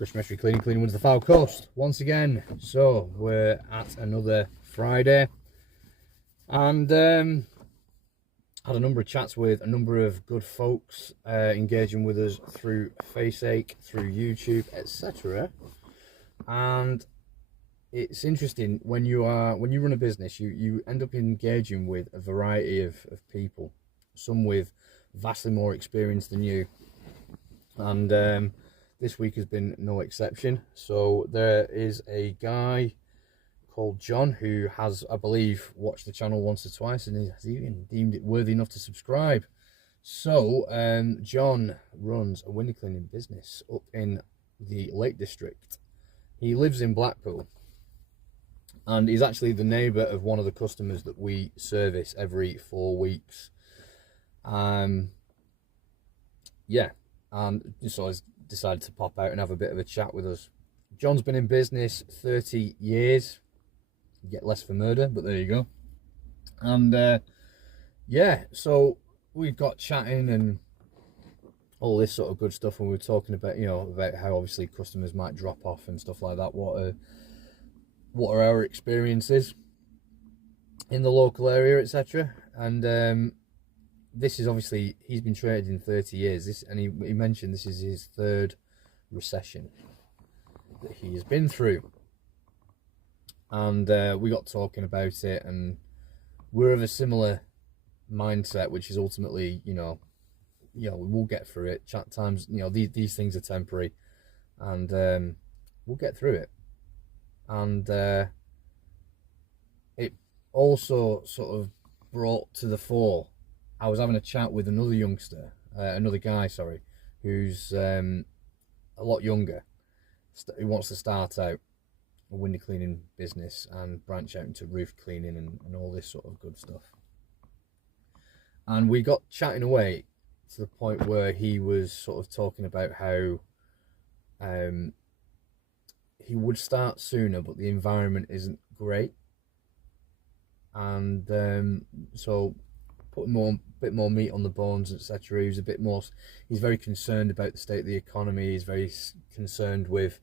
Chris Mystery Cleaning with the Foul Coast once again. So we're at another Friday, and had a number of chats with a number of good folks engaging with us through FaceAche, through YouTube, etc. And it's interesting when you run a business, you end up engaging with a variety of people, some with vastly more experience than you, and this week has been no exception. So there is a guy called John who has, I believe, watched the channel once or twice and has even deemed it worthy enough to subscribe. So John runs a window cleaning business up in the Lake District. He lives in Blackpool, and he's actually the neighbour of one of the customers that we service every 4 weeks. Yeah, and so I decided to pop out and have a bit of a chat with us. John's been in business 30 years. You get less for murder, but there you go. And yeah, so we got chatting and all this sort of good stuff, and we were talking about, about how obviously customers might drop off and stuff like that. What are our experiences in the local area, etc. And this is obviously, he's been trading 30 years. And he mentioned this is his third recession that he has been through. And we got talking about it, and we're of a similar mindset, which is ultimately, we will get through it. Chat times, these things are temporary, and we'll get through it. And it also sort of brought to the fore, I was having a chat with another youngster, another guy, sorry, who's a lot younger, who wants to start out a window cleaning business and branch out into roof cleaning and all this sort of good stuff. And we got chatting away to the point where he was sort of talking about how he would start sooner, but the environment isn't great. And so putting a bit more meat on the bones, etc. He's very concerned about the state of the economy. He's very concerned with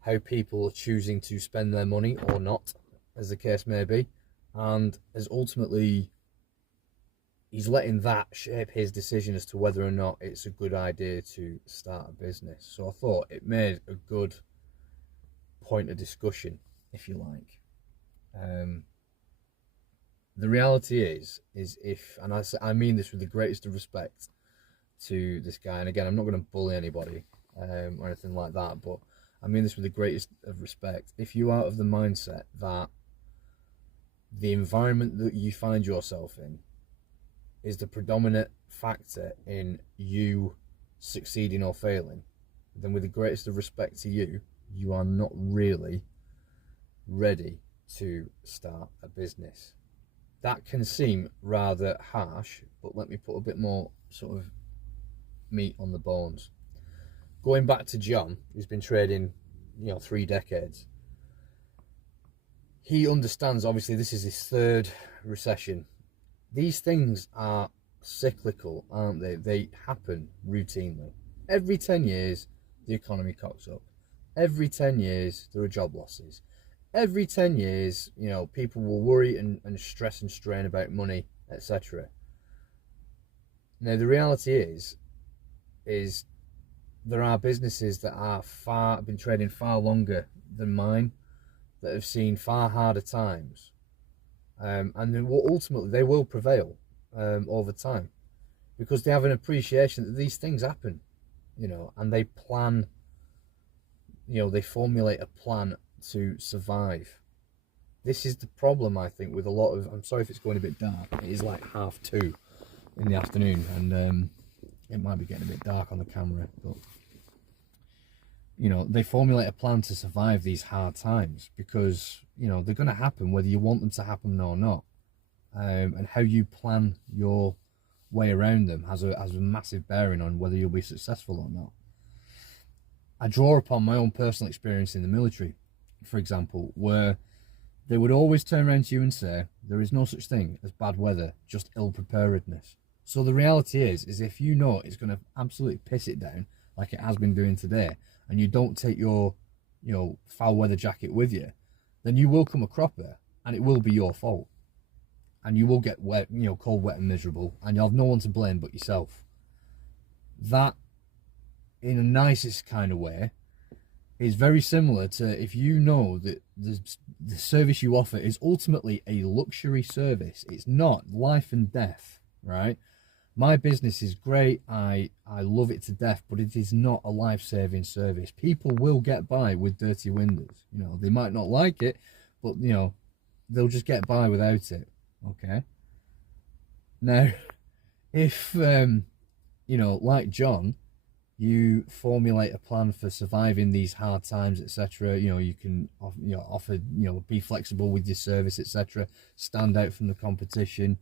how people are choosing to spend their money or not, as the case may be, and as ultimately he's letting that shape his decision as to whether or not it's a good idea to start a business. So I thought it made a good point of discussion, if you like. The reality is if, and I mean this with the greatest of respect to this guy, and again, I'm not going to bully anybody or anything like that, but I mean this with the greatest of respect. If you are of the mindset that the environment that you find yourself in is the predominant factor in you succeeding or failing, then with the greatest of respect to you, you are not really ready to start a business. That can seem rather harsh, but let me put a bit more sort of meat on the bones. Going back to John, who's been trading, 3 decades, he understands, obviously, this is his third recession. These things are cyclical, aren't they? They happen routinely. Every 10 years, the economy cocks up. Every 10 years, there are job losses. Every 10 years, people will worry and stress and strain about money, etc. Now, the reality is there are businesses that have been trading far longer than mine, that have seen far harder times, and then ultimately they will prevail over time, because they have an appreciation that these things happen, and they plan, they formulate a plan to survive. This is the problem, I think, with a lot of, I'm sorry if it's going a bit dark, it is like 2:30 in the afternoon, and it might be getting a bit dark on the camera, but they formulate a plan to survive these hard times, because they're going to happen whether you want them to happen or not, and how you plan your way around them has a massive bearing on whether you'll be successful or not. I draw upon my own personal experience in the military, for example, where they would always turn around to you and say, there is no such thing as bad weather, just ill preparedness. So the reality is if you know it's going to absolutely piss it down, like it has been doing today, and you don't take your, foul weather jacket with you, then you will come a cropper, and it will be your fault. And you will get wet, cold, wet, and miserable, and you'll have no one to blame but yourself. That, in the nicest kind of way, is very similar to if you know that the service you offer is ultimately a luxury service. It's not life and death, right? My business is great. I love it to death, but it is not a life-saving service. People will get by with dirty windows. They might not like it, but, they'll just get by without it, okay? Now, if, like John, you formulate a plan for surviving these hard times, etc. You can offer, be flexible with your service, etc. Stand out from the competition,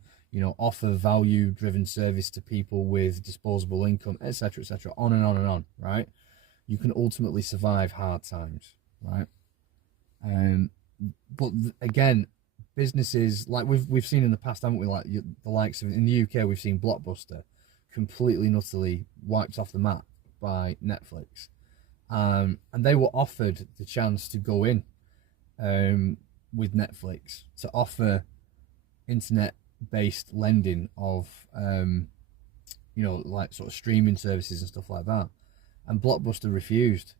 offer value driven service to people with disposable income, etc., etc. On and on and on, right? You can ultimately survive hard times, right? But again, businesses like we've seen in the past, haven't we? Like the likes of, in the UK, we've seen Blockbuster completely and utterly wiped off the map by Netflix, and they were offered the chance to go in with Netflix to offer internet-based lending of like sort of streaming services and stuff like that, and Blockbuster refused,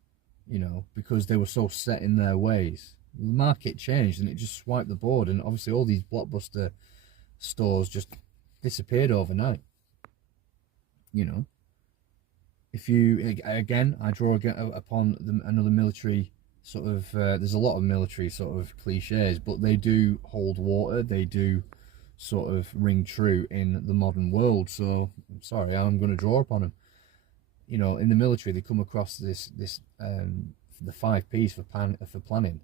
because they were so set in their ways. The market changed and it just swiped the board, and obviously all these Blockbuster stores just disappeared overnight. If you, again, I draw upon another military sort of, there's a lot of military sort of cliches, but they do hold water, they do sort of ring true in the modern world. So, I'm sorry, I'm going to draw upon them. In the military, they come across the 5 Ps for planning.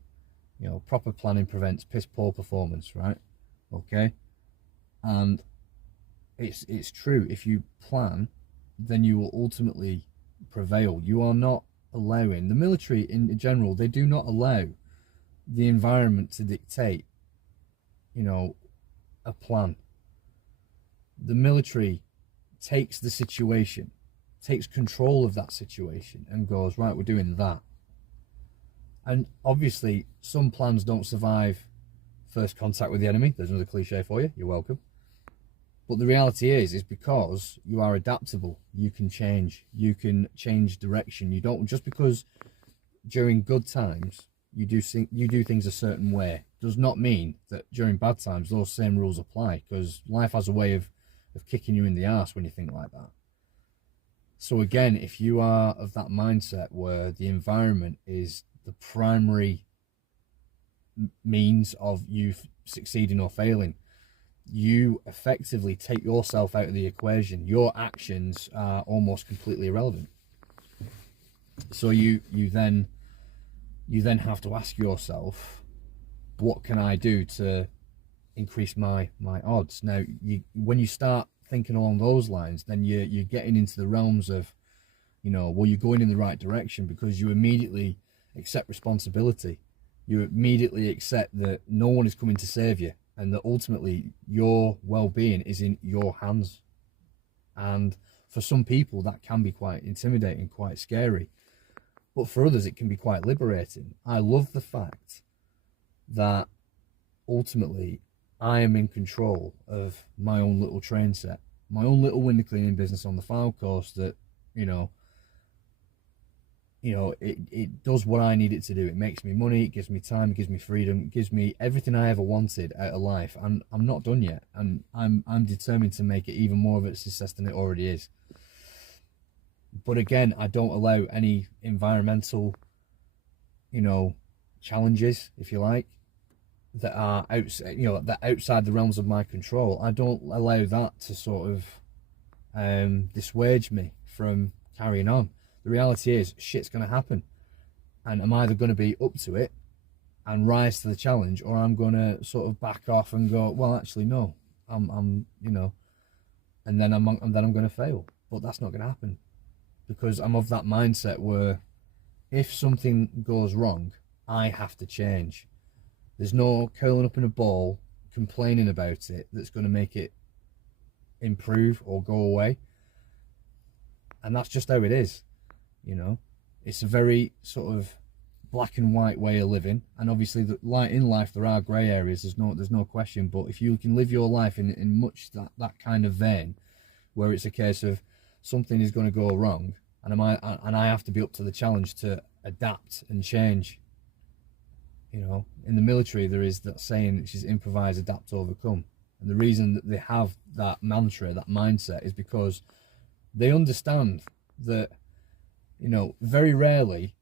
Proper planning prevents piss poor performance, right? Okay? And it's true, if you plan, then you will ultimately prevail. You are not allowing, the military in general, they do not allow the environment to dictate, a plan. The military takes the situation, takes control of that situation and goes, right, we're doing that. And obviously some plans don't survive first contact with the enemy. There's another cliche for you, you're welcome. But the reality is because you are adaptable, you can change direction. You don't, just because during good times you do things a certain way, does not mean that during bad times those same rules apply, because life has a way of kicking you in the arse when you think like that. So again, if you are of that mindset where the environment is the primary means of you succeeding or failing, you effectively take yourself out of the equation. Your actions are almost completely irrelevant. So you then have to ask yourself, what can I do to increase my odds? Now, when you start thinking along those lines, then you're getting into the realms of, well, you're going in the right direction, because you immediately accept responsibility. You immediately accept that no one is coming to save you, and that ultimately your well-being is in your hands. And for some people that can be quite intimidating, quite scary, but for others it can be quite liberating. I love the fact that ultimately I am in control of my own little train set, my own little window cleaning business on the Fylde coast that, it does what I need it to do. It makes me money, it gives me time, it gives me freedom, it gives me everything I ever wanted out of life. And I'm not done yet, and I'm determined to make it even more of a success than it already is. But again, I don't allow any environmental, challenges, if you like, that are outside the realms of my control. I don't allow that to sort of dissuade me from carrying on. The reality is, shit's going to happen, and I'm either going to be up to it and rise to the challenge, or I'm going to sort of back off and go, well, actually, no, I'm and then I'm going to fail. But that's not going to happen, because I'm of that mindset where if something goes wrong, I have to change. There's no curling up in a ball complaining about it that's going to make it improve or go away. And that's just how it is. It's a very sort of black and white way of living, and obviously in life there are grey areas, there's no question, but if you can live your life in much that kind of vein, where it's a case of something is going to go wrong, and I have to be up to the challenge to adapt and change. You know, in the military there is that saying, which is improvise, adapt, overcome, and the reason that they have that mantra, that mindset, is because they understand that, you know, very rarely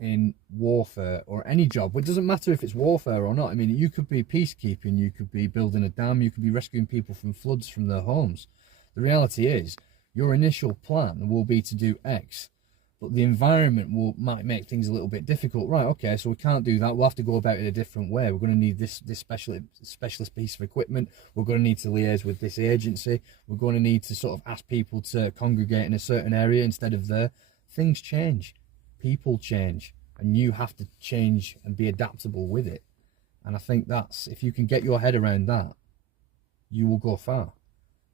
in warfare or any job, it doesn't matter if it's warfare or not. I mean, you could be peacekeeping, you could be building a dam, you could be rescuing people from floods from their homes. The reality is, your initial plan will be to do X, but the environment might make things a little bit difficult. Right, okay, so we can't do that. We'll have to go about it a different way. We're going to need this specialist piece of equipment. We're going to need to liaise with this agency. We're going to need to sort of ask people to congregate in a certain area instead of there. Things change. People change, and you have to change and be adaptable with it. And I think that's, if you can get your head around that, you will go far.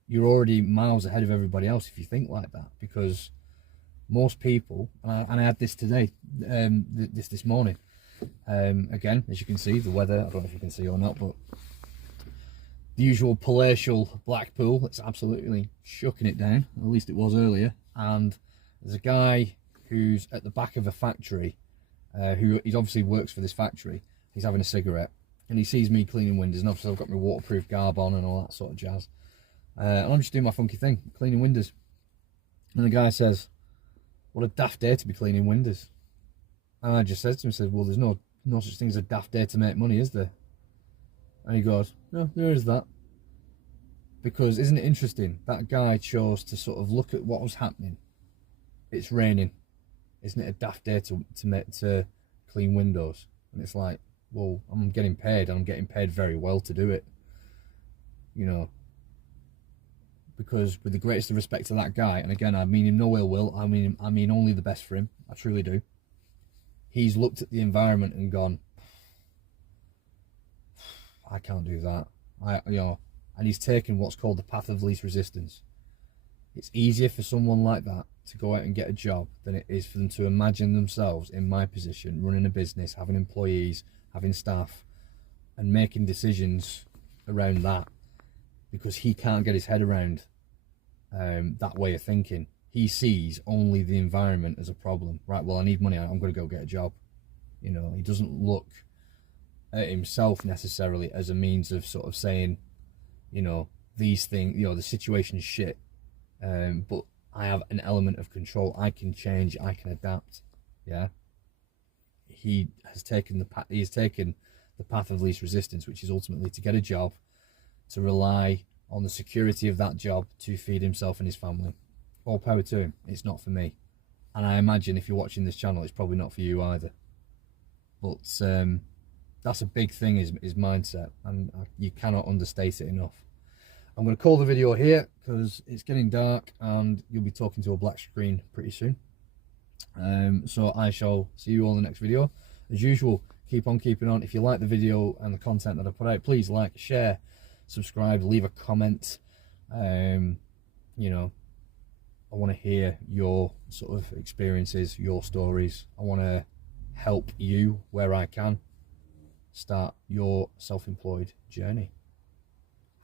You're already miles ahead of everybody else if you think like that, because most people, and I had this today, this morning, again, as you can see, the weather, I don't know if you can see or not, but the usual palatial Blackpool, it's absolutely shucking it down, at least it was earlier. And there's a guy who's at the back of a factory, he obviously works for this factory. He's having a cigarette, and he sees me cleaning windows, and obviously I've got my waterproof garb on and all that sort of jazz. And I'm just doing my funky thing, cleaning windows. And the guy says, "What a daft day to be cleaning windows." And I just said to him, "Well, there's no such thing as a daft day to make money, is there?" And he goes, "No, there is that." Because isn't it interesting? That guy chose to sort of look at what was happening. It's raining. Isn't it a daft day to clean windows? And it's like, well, I'm getting paid, and I'm getting paid very well to do it. You know, because with the greatest of respect to that guy, and again, I mean him no ill will, I mean only the best for him, I truly do. He's looked at the environment and gone, I can't do that. And he's taken what's called the path of least resistance. It's easier for someone like that to go out and get a job than it is for them to imagine themselves in my position, running a business, having employees, having staff, and making decisions around that, because he can't get his head around that way of thinking. He sees only the environment as a problem. Right, well, I need money, I'm going to go get a job. You know, he doesn't look at himself necessarily as a means of sort of saying, you know, these things, you know, the situation's shit, but I have an element of control. I can change, I can adapt. Yeah. He has taken the path of least resistance, which is ultimately to get a job, to rely on the security of that job to feed himself and his family. All power to him. It's not for me. And I imagine if you're watching this channel, it's probably not for you either. But that's a big thing, is mindset, and you cannot understate it enough. I'm going to call the video here because it's getting dark and you'll be talking to a black screen pretty soon. So I shall see you all in the next video. As usual, keep on keeping on. If you like the video and the content that I put out, please like, share, subscribe, leave a comment. You know, I want to hear your sort of experiences, your stories. I want to help you where I can start your self-employed journey.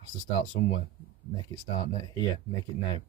Has to start somewhere. Make it start here. Make it now.